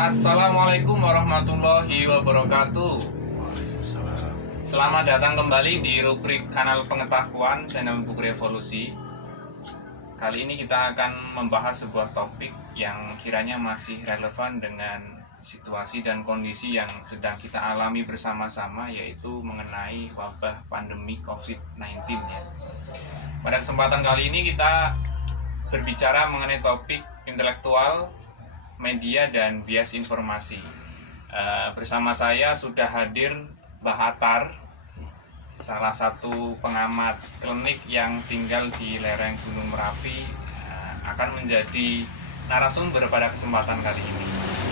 Assalamualaikum warahmatullahi wabarakatuh. Selamat datang kembali di rubrik kanal pengetahuan channel Buku Revolusi. Kali ini kita akan membahas sebuah topik yang kiranya masih relevan dengan situasi dan kondisi yang sedang kita alami bersama-sama, yaitu mengenai wabah pandemi COVID-19 ya. Pada kesempatan kali ini kita berbicara mengenai topik intelektual, media, dan bias informasi. Bersama saya sudah hadir Mbah Atar, salah satu pengamat klinik yang tinggal di lereng Gunung Merapi, akan menjadi narasumber pada kesempatan kali ini.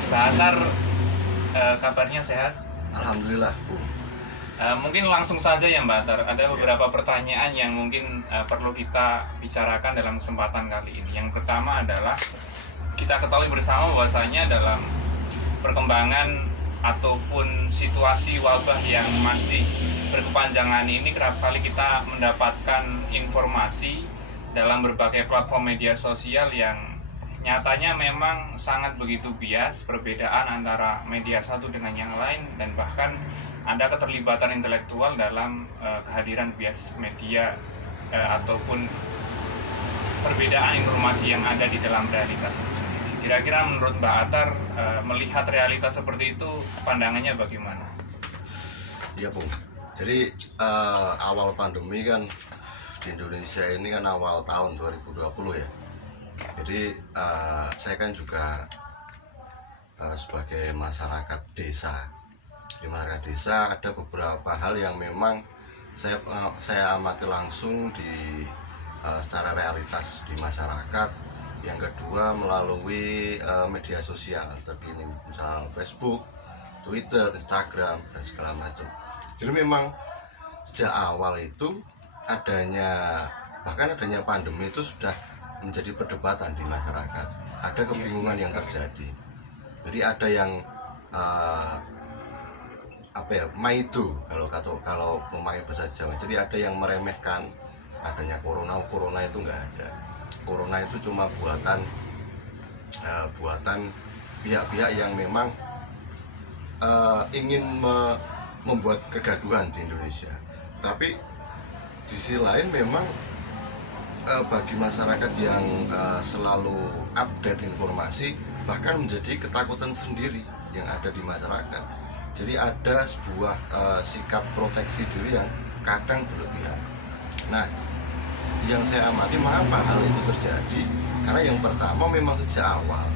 Mbah Atar, kabarnya sehat? Alhamdulillah, Bu. Mungkin langsung saja ya Mbak Atar, ada beberapa pertanyaan yang mungkin perlu kita bicarakan dalam kesempatan kali ini. Yang pertama adalah, kita ketahui bersama bahwasanya dalam perkembangan ataupun situasi wabah yang masih berkepanjangan ini, kerap kali kita mendapatkan informasi dalam berbagai platform media sosial yang nyatanya memang sangat begitu bias, perbedaan antara media satu dengan yang lain, dan bahkan ada keterlibatan intelektual dalam kehadiran bias media ataupun perbedaan informasi yang ada di dalam realitas itu sendiri. Kira-kira menurut Mbak Atar, melihat realitas seperti itu, pandangannya bagaimana? Iya, Bung. Jadi awal pandemi kan di Indonesia ini kan awal tahun 2020 ya. Jadi saya kan juga sebagai masyarakat desa. Di masyarakat desa ada beberapa hal yang memang saya amati langsung di secara realitas di masyarakat. Yang kedua melalui media sosial terkini, misal Facebook, Twitter, Instagram, dan segala macam. Jadi memang sejak awal itu bahkan adanya pandemi itu sudah menjadi perdebatan di masyarakat. Ada kebingungan yang terjadi. Jadi ada yang maido kalau memakai bahasa Jawa. Jadi ada yang meremehkan adanya corona itu enggak ada. Corona itu cuma buatan pihak-pihak yang memang ingin membuat kegaduhan di Indonesia. Tapi di sisi lain memang bagi masyarakat yang selalu update informasi, bahkan menjadi ketakutan sendiri yang ada di masyarakat. Jadi ada sebuah sikap proteksi diri yang kadang berlebihan. Nah, yang saya amati mengapa hal itu terjadi, karena yang pertama memang sejak awal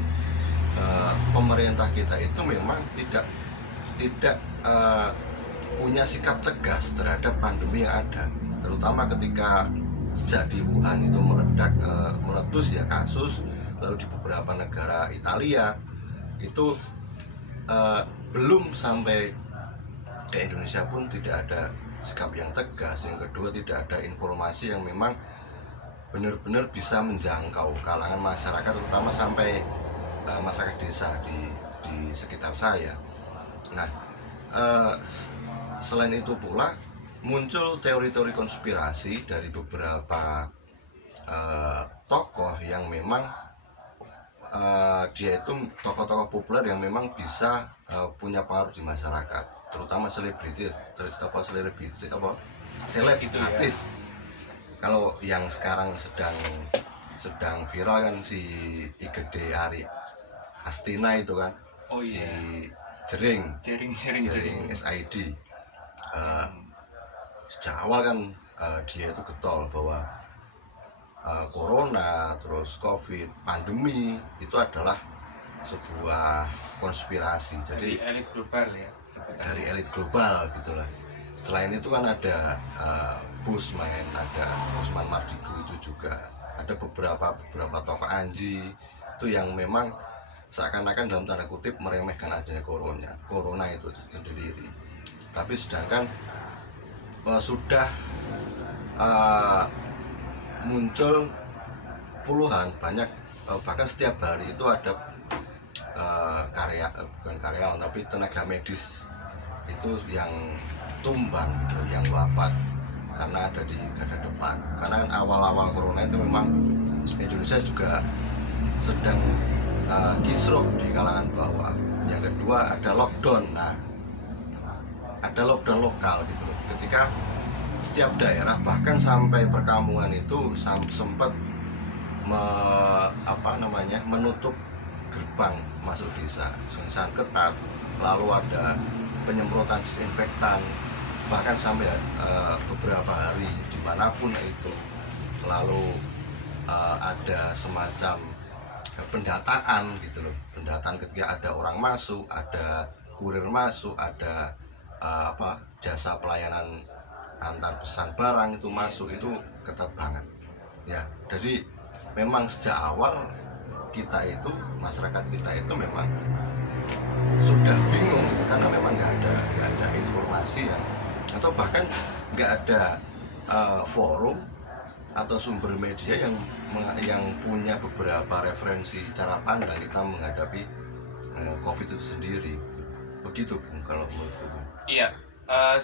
pemerintah kita itu memang tidak punya sikap tegas terhadap pandemi yang ada, terutama ketika sejak di Wuhan itu meletus ya kasus, lalu di beberapa negara Italia itu belum sampai ke Indonesia pun tidak ada sikap yang tegas. Yang kedua, tidak ada informasi yang memang benar-benar bisa menjangkau kalangan masyarakat, terutama sampai masyarakat desa di sekitar saya. Nah, selain itu pula muncul teori-teori konspirasi dari beberapa tokoh yang memang dia itu tokoh-tokoh populer yang memang bisa punya pengaruh di masyarakat, terutama selebritis, artis. Kalau yang sekarang sedang viral kan si Igede Ari Astina itu kan, si Jering SID. Sejak awal kan dia itu getol bahwa corona, terus covid, pandemi itu adalah sebuah konspirasi. Jadi Dari elit global ya, sebenarnya. Dari elit global gitulah. Selain itu kan ada Busman, ada Osman Mardigu, itu juga ada beberapa tokoh Anji itu yang memang seakan-akan dalam tanda kutip meremehkan adanya corona itu sendiri. Tapi sedangkan sudah muncul puluhan, banyak, bahkan setiap hari itu ada bukan karyawan tapi tenaga medis itu yang tumbang gitu, yang wafat karena ada di garda depan. Karena awal-awal corona itu memang Indonesia juga sedang kisruh di kalangan bawah. Yang kedua ada lockdown. Nah, ada lockdown lokal gitu loh. Ketika setiap daerah bahkan sampai perkampungan itu sempat menutup gerbang masuk desa dengan ketat, lalu ada penyemprotan disinfektan bahkan sampai beberapa hari dimanapun itu, lalu ada semacam pendataan gitu loh, pendataan ketika ada orang masuk, ada kurir masuk, ada jasa pelayanan antar pesan barang itu masuk, itu ketat banget ya. Jadi memang sejak awal masyarakat kita itu memang sudah bingung gitu, karena memang nggak ada informasi ya, atau bahkan nggak ada forum atau sumber media yang punya beberapa referensi cara pandang kita menghadapi COVID itu sendiri. Begitu kalau menurutku. Iya,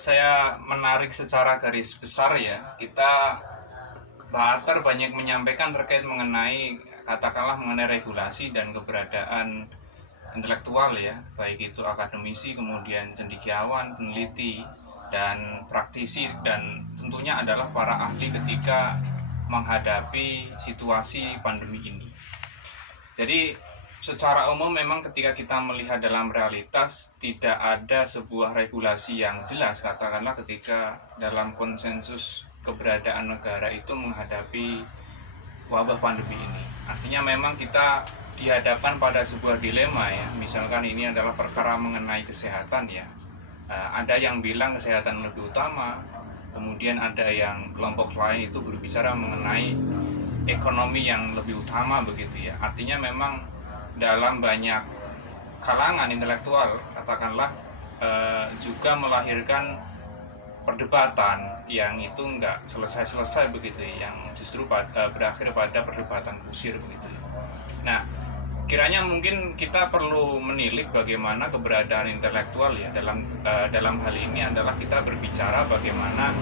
saya menarik secara garis besar ya. Kita Baatar banyak menyampaikan terkait mengenai regulasi dan keberadaan intelektual ya, baik itu akademisi, kemudian cendekiawan, peneliti, dan praktisi, dan tentunya adalah para ahli ketika menghadapi situasi pandemi ini. Jadi secara umum memang ketika kita melihat dalam realitas tidak ada sebuah regulasi yang jelas, katakanlah ketika dalam konsensus keberadaan negara itu menghadapi wabah pandemi ini. Artinya memang kita dihadapkan pada sebuah dilema ya. Misalkan ini adalah perkara mengenai kesehatan ya. Ada yang bilang kesehatan lebih utama, kemudian ada yang kelompok lain itu berbicara mengenai ekonomi yang lebih utama begitu ya. Artinya memang dalam banyak kalangan intelektual katakanlah juga melahirkan perdebatan yang itu enggak selesai begitu ya, yang justru berakhir pada perdebatan kusir begitu ya. Nah, kiranya mungkin kita perlu menilik bagaimana keberadaan intelektual ya dalam hal ini adalah kita berbicara bagaimana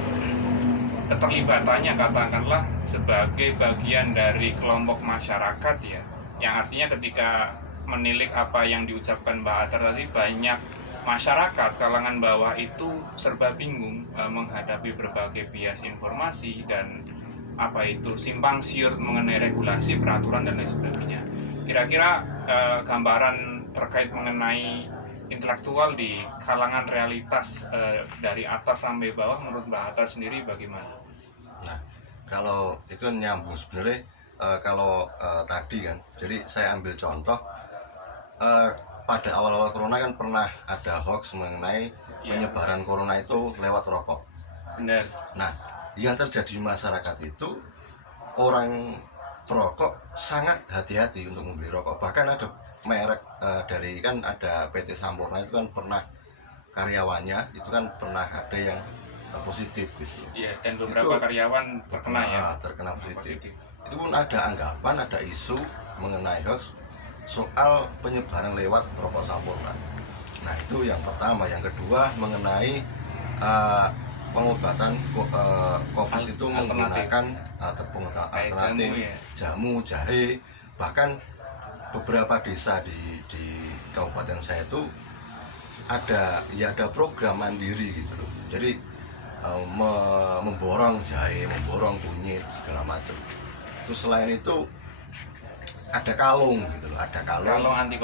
keterlibatannya katakanlah sebagai bagian dari kelompok masyarakat ya, yang artinya ketika menilik apa yang diucapkan Mbak Atar tadi, banyak masyarakat kalangan bawah itu serba bingung menghadapi berbagai bias informasi dan simpang siur mengenai regulasi, peraturan dan lain sebagainya. Kira-kira gambaran terkait mengenai intelektual di kalangan realitas dari atas sampai bawah menurut Mbak Atar sendiri bagaimana? Nah, kalau itu nyambung sebenarnya. Kalau tadi kan, jadi saya ambil contoh pada awal-awal corona kan pernah ada hoax mengenai penyebaran corona itu lewat rokok. Benar. Nah, yang terjadi di masyarakat itu orang perokok sangat hati-hati untuk membeli rokok. Bahkan ada merek dari kan ada PT Sampurna itu kan pernah karyawannya itu kan pernah ada yang positif gitu. Iya, dan beberapa karyawan terkena positif. Itu pun ada anggapan, ada isu mengenai hoax soal penyebaran lewat rokok Sampurna. Nah, itu yang pertama. Yang kedua mengenai pengobatan COVID itu menggunakan tepung alternatif, jamu, jahe. Bahkan beberapa desa di kabupaten saya itu ada program mandiri gitu loh. Jadi memborong jahe, memborong kunyit segala macam. Terus selain itu ada kalung gitu loh, ada kalung anti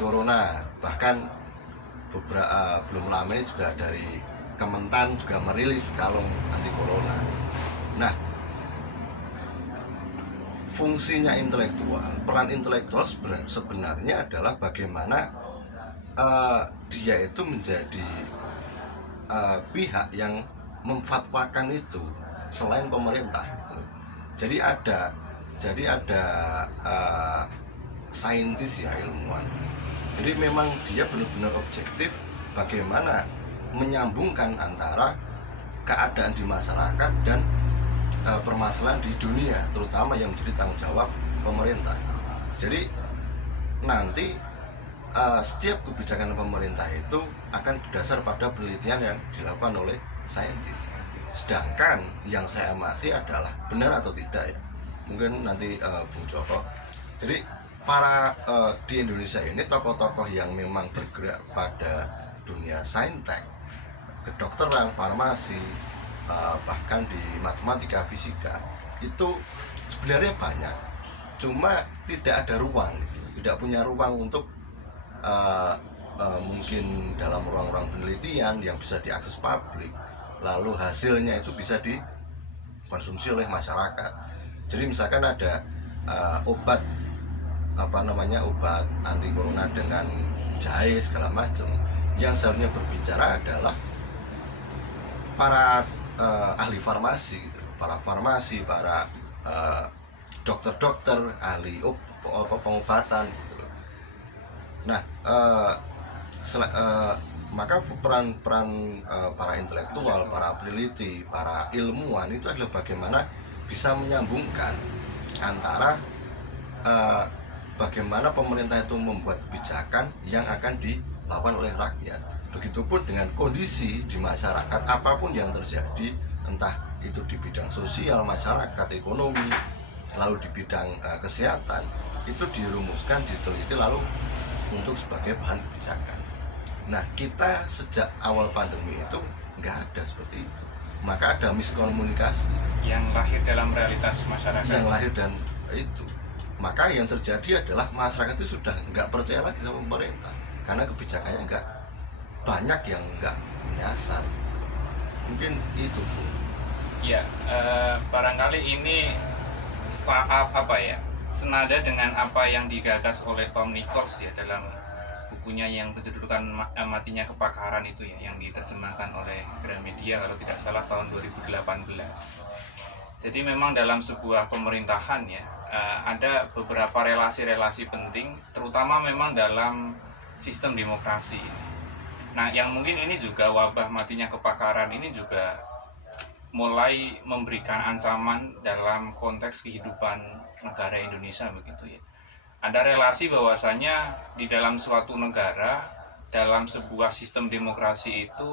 corona. Bahkan belum lama ini juga dari Kementan juga merilis kalung anti corona. Nah, fungsinya intelektual, peran intelektual sebenarnya adalah bagaimana dia itu menjadi pihak yang memfatwakan itu selain pemerintah gitu. Jadi ada saintis ya, ilmuwan. Jadi memang dia benar-benar objektif bagaimana menyambungkan antara keadaan di masyarakat dan permasalahan di dunia, terutama yang menjadi tanggung jawab pemerintah. Jadi nanti setiap kebijakan pemerintah itu akan berdasar pada penelitian yang dilakukan oleh saintis. Sedangkan yang saya amati adalah benar atau tidak ya. Mungkin nanti Bung Joko. Jadi di Indonesia ini tokoh-tokoh yang memang bergerak pada dunia saintek, kedokteran, farmasi, bahkan di matematika, fisika itu sebenarnya banyak, cuma tidak ada ruang, gitu. Tidak punya ruang untuk mungkin dalam ruang-ruang penelitian yang bisa diakses publik, lalu hasilnya itu bisa dikonsumsi oleh masyarakat. Jadi misalkan ada obat obat anti corona dengan jahe segala macam, yang seharusnya berbicara adalah para ahli farmasi, gitu. Para farmasi, para dokter-dokter, ahli pengobatan, gitu. Nah, maka peran para intelektual, para peneliti, para ilmuwan itu adalah bagaimana bisa menyambungkan antara bagaimana pemerintah itu membuat kebijakan yang akan dilakukan oleh rakyat. Begitupun dengan kondisi di masyarakat, apapun yang terjadi, entah itu di bidang sosial, masyarakat, ekonomi, lalu di bidang kesehatan, itu dirumuskan, diteliti, lalu untuk sebagai bahan kebijakan. Nah, kita sejak awal pandemi itu nggak ada seperti itu. Maka ada miskomunikasi yang lahir dalam realitas masyarakat. Yang lahir dan itu. Maka yang terjadi adalah masyarakat itu sudah nggak percaya lagi sama pemerintah karena kebijakannya nggak banyak yang nggak menyasar. Mungkin itu. Ya, barangkali ini senada dengan apa yang digagas oleh Tom Nichols ya dalam bukunya yang berjudulkan Matinya Kepakaran itu ya, yang diterjemahkan oleh Gramedia kalau tidak salah tahun 2018. Jadi memang dalam sebuah pemerintahan ya, ada beberapa relasi-relasi penting, terutama memang dalam sistem demokrasi ini. Nah, yang mungkin ini juga wabah matinya kepakaran ini juga mulai memberikan ancaman dalam konteks kehidupan negara Indonesia begitu ya. Ada relasi bahwasanya di dalam suatu negara, dalam sebuah sistem demokrasi itu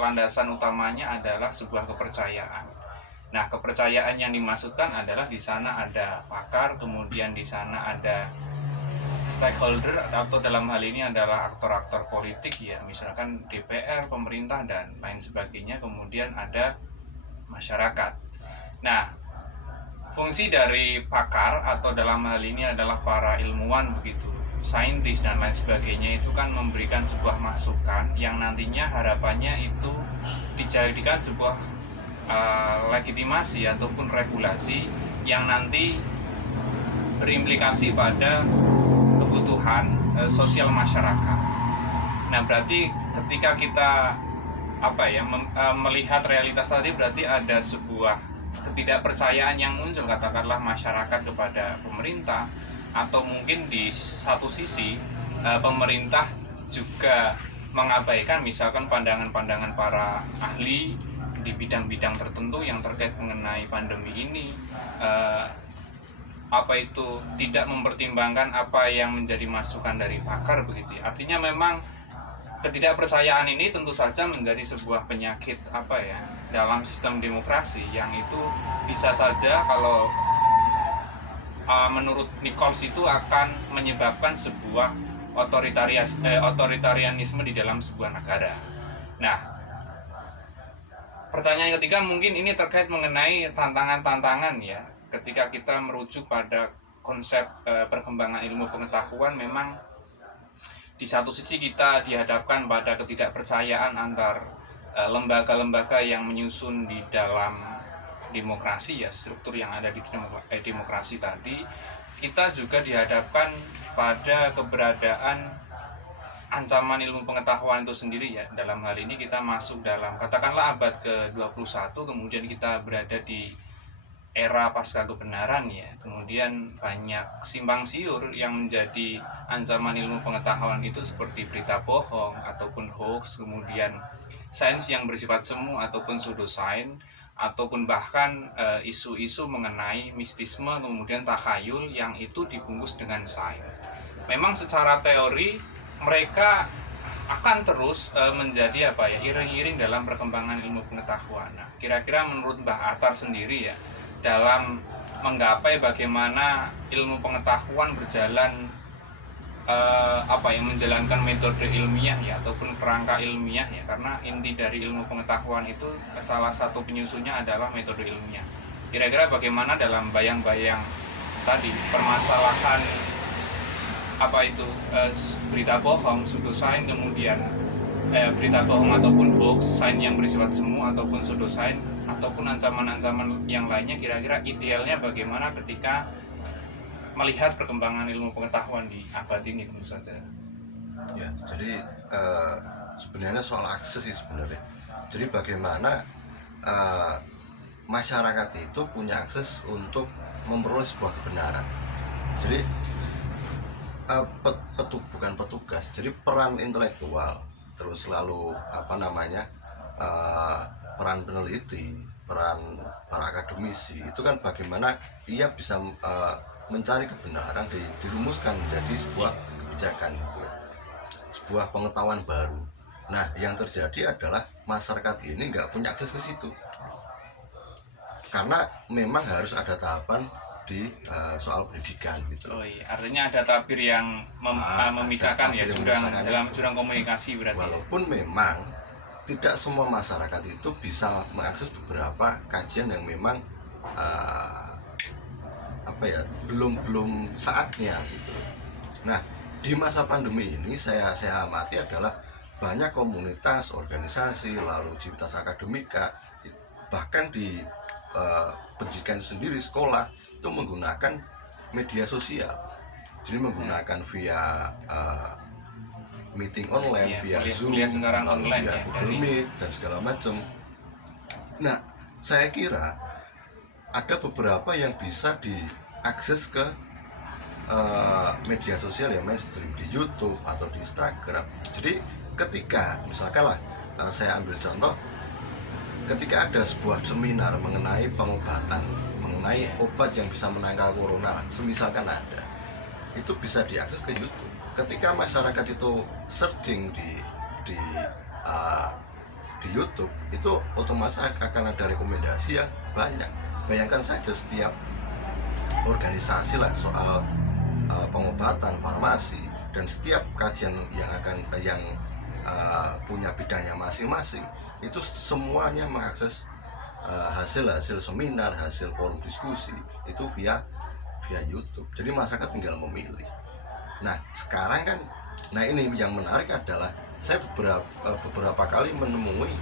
landasan utamanya adalah sebuah kepercayaan. Nah, kepercayaan yang dimaksudkan adalah di sana ada pakar, kemudian di sana ada stakeholder atau dalam hal ini adalah aktor-aktor politik ya, misalkan DPR, pemerintah dan lain sebagainya, kemudian ada masyarakat. Nah, fungsi dari pakar atau dalam hal ini adalah para ilmuwan begitu, saintis dan lain sebagainya itu kan memberikan sebuah masukan yang nantinya harapannya itu dijadikan sebuah legitimasi ataupun regulasi yang nanti berimplikasi pada kebutuhan sosial masyarakat. Nah, berarti ketika kita melihat realitas tadi, berarti ada sebuah ketidakpercayaan yang muncul, katakanlah masyarakat kepada pemerintah, atau mungkin di satu sisi pemerintah juga mengabaikan misalkan pandangan-pandangan para ahli di bidang-bidang tertentu yang terkait mengenai pandemi ini, tidak mempertimbangkan apa yang menjadi masukan dari pakar begitu ya. Artinya memang ketidakpercayaan ini tentu saja menjadi sebuah penyakit dalam sistem demokrasi yang itu bisa saja kalau menurut Nichols itu akan menyebabkan sebuah otoritarianisme di dalam sebuah negara. Nah, pertanyaan ketiga mungkin ini terkait mengenai tantangan-tantangan ya. Ketika kita merujuk pada konsep perkembangan ilmu pengetahuan, memang di satu sisi kita dihadapkan pada ketidakpercayaan antar lembaga-lembaga yang menyusun di dalam demokrasi ya, struktur yang ada di demokrasi tadi. Kita juga dihadapkan pada keberadaan ancaman ilmu pengetahuan itu sendiri ya. Dalam hal ini kita masuk dalam katakanlah abad ke-21, kemudian kita berada di era pasca kebenaran ya. Kemudian banyak simpang siur yang menjadi ancaman ilmu pengetahuan itu seperti berita bohong ataupun hoax, kemudian sains yang bersifat semu ataupun pseudosains, ataupun bahkan isu-isu mengenai mistisme, kemudian takhayul yang itu dibungkus dengan sains. Memang secara teori mereka akan terus menjadi iring-iring dalam perkembangan ilmu pengetahuan. Nah, kira-kira menurut Mbah Atar sendiri ya, dalam menggapai bagaimana ilmu pengetahuan berjalan menjalankan metode ilmiah ya ataupun kerangka ilmiah ya, karena inti dari ilmu pengetahuan itu salah satu penyusunnya adalah metode ilmiah. Kira-kira bagaimana dalam bayang-bayang tadi permasalahan berita bohong, pseudosains, kemudian berita bohong ataupun hoax, sains yang bersifat semu ataupun pseudosains ataupun ancaman-ancaman yang lainnya, kira-kira idealnya bagaimana ketika melihat perkembangan ilmu pengetahuan di abad ini tentu saja. Ya, jadi sebenarnya soal akses sih sebenarnya. Jadi bagaimana masyarakat itu punya akses untuk memperoleh sebuah kebenaran. Jadi bukan petugas, jadi peran intelektual, terus lalu peran peneliti, peran para akademisi itu kan bagaimana ia bisa mencari kebenaran dirumuskan menjadi sebuah kebijakan, sebuah pengetahuan baru. Nah, yang terjadi adalah masyarakat ini nggak punya akses ke situ karena memang harus ada tahapan di soal pendidikan gitu. Oh iya, artinya ada tabir yang memisahkan ya dalam jurang komunikasi berarti. Walaupun memang tidak semua masyarakat itu bisa mengakses beberapa kajian yang memang belum saatnya gitu. Nah, di masa pandemi ini saya amati adalah banyak komunitas, organisasi, lalu civitas akademika, bahkan di pendidikan sendiri, sekolah itu menggunakan media sosial. Jadi menggunakan via meeting online, via Zoom, sekarang online via ya, Google Meet dan segala macam. Nah, saya kira ada beberapa yang bisa diakses ke media sosial yang mainstream, di YouTube atau di Instagram. Jadi ketika misalkan saya ambil contoh, ketika ada sebuah seminar mengenai pengobatan, mengenai obat yang bisa menangkal corona, semisalkan ada, itu bisa diakses ke YouTube. Ketika masyarakat itu searching di YouTube, itu otomatis akan ada rekomendasi yang banyak. Bayangkan saja setiap organisasi soal pengobatan, farmasi, dan setiap kajian yang punya bidangnya masing-masing, itu semuanya mengakses hasil seminar, hasil forum diskusi itu via YouTube. Jadi masyarakat tinggal memilih. Nah, sekarang kan, ini yang menarik adalah saya beberapa kali menemui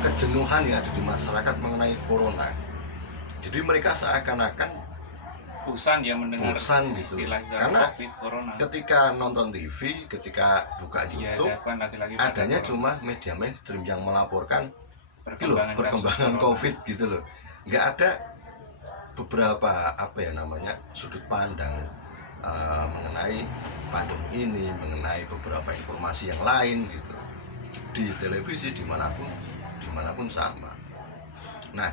kejenuhan yang ada di masyarakat mengenai corona. Jadi mereka seakan-akan bosan ya mendengar gitu. Karena COVID, corona. Ketika nonton TV, ketika buka YouTube, adanya cuma media mainstream yang melaporkan perkembangan COVID gitu loh. Nggak ada beberapa sudut pandang mengenai pandemi ini, mengenai beberapa informasi yang lain gitu. Di televisi dimanapun sama. Nah,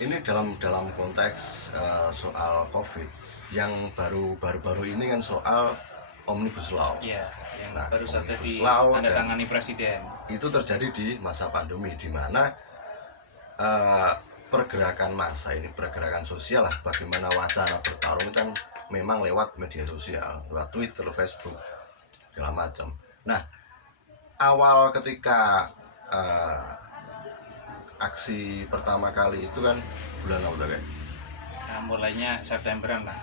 ini dalam konteks soal COVID yang baru ini kan soal Omnibus Law. Iya, yang baru saja ditandatangani Presiden. Itu terjadi di masa pandemi, di mana pergerakan massa ini, pergerakan sosial bagaimana wacana bertarung kan memang lewat media sosial, lewat Twitter, Facebook, segala macam. Nah, awal ketika aksi pertama kali itu kan bulan apa kan? Mulainya Septemberan lah.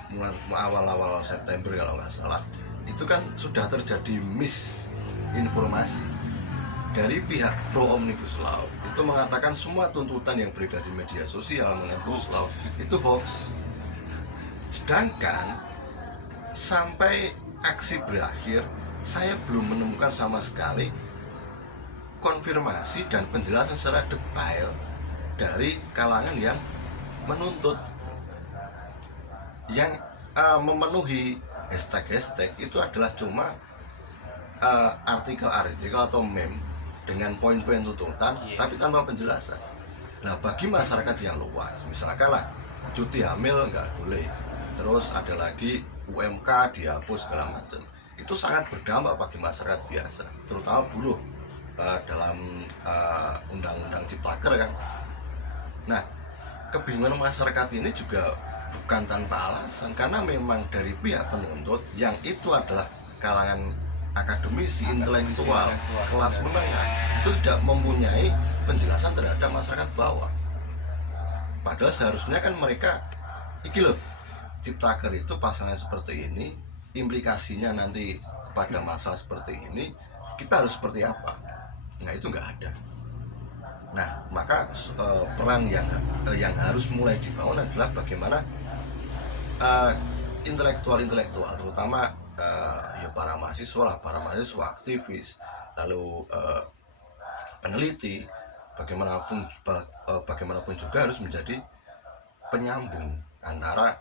Awal September kalau nggak salah. Itu kan sudah terjadi misinformasi dari pihak pro Omnibus Law. Itu mengatakan semua tuntutan yang beredar di media sosial mengenai Omnibus Law itu hoax. Sedangkan sampai aksi berakhir, saya belum menemukan sama sekali konfirmasi dan penjelasan secara detail dari kalangan yang menuntut, yang memenuhi hashtag itu adalah cuma artikel atau meme dengan poin-poin tuntutan, tapi tanpa penjelasan. Nah, bagi masyarakat yang luas, misalkan cuti hamil nggak boleh, terus ada lagi UMK dihapus segala macam, itu sangat berdampak bagi masyarakat biasa, terutama buruh dalam undang-undang Ciptaker kan. Nah, kebingungan masyarakat ini juga bukan tanpa alasan, karena memang dari pihak penuntut yang itu adalah kalangan akademisi, intelektual, kelas menengah, itu tidak mempunyai penjelasan terhadap masyarakat bawah. Padahal seharusnya kan mereka iki loh, Ciptaker itu pasalnya seperti ini, implikasinya nanti pada masalah seperti ini kita harus seperti apa. Nah itu nggak ada. Nah maka peran yang harus mulai dibangun adalah bagaimana intelektual terutama ya para mahasiswa aktivis, lalu peneliti, bagaimanapun juga harus menjadi penyambung antara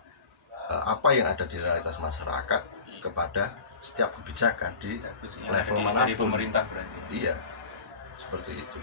apa yang ada di realitas masyarakat kepada setiap kebijakan di level manapun. Dari pemerintah berarti. Iya, seperti itu.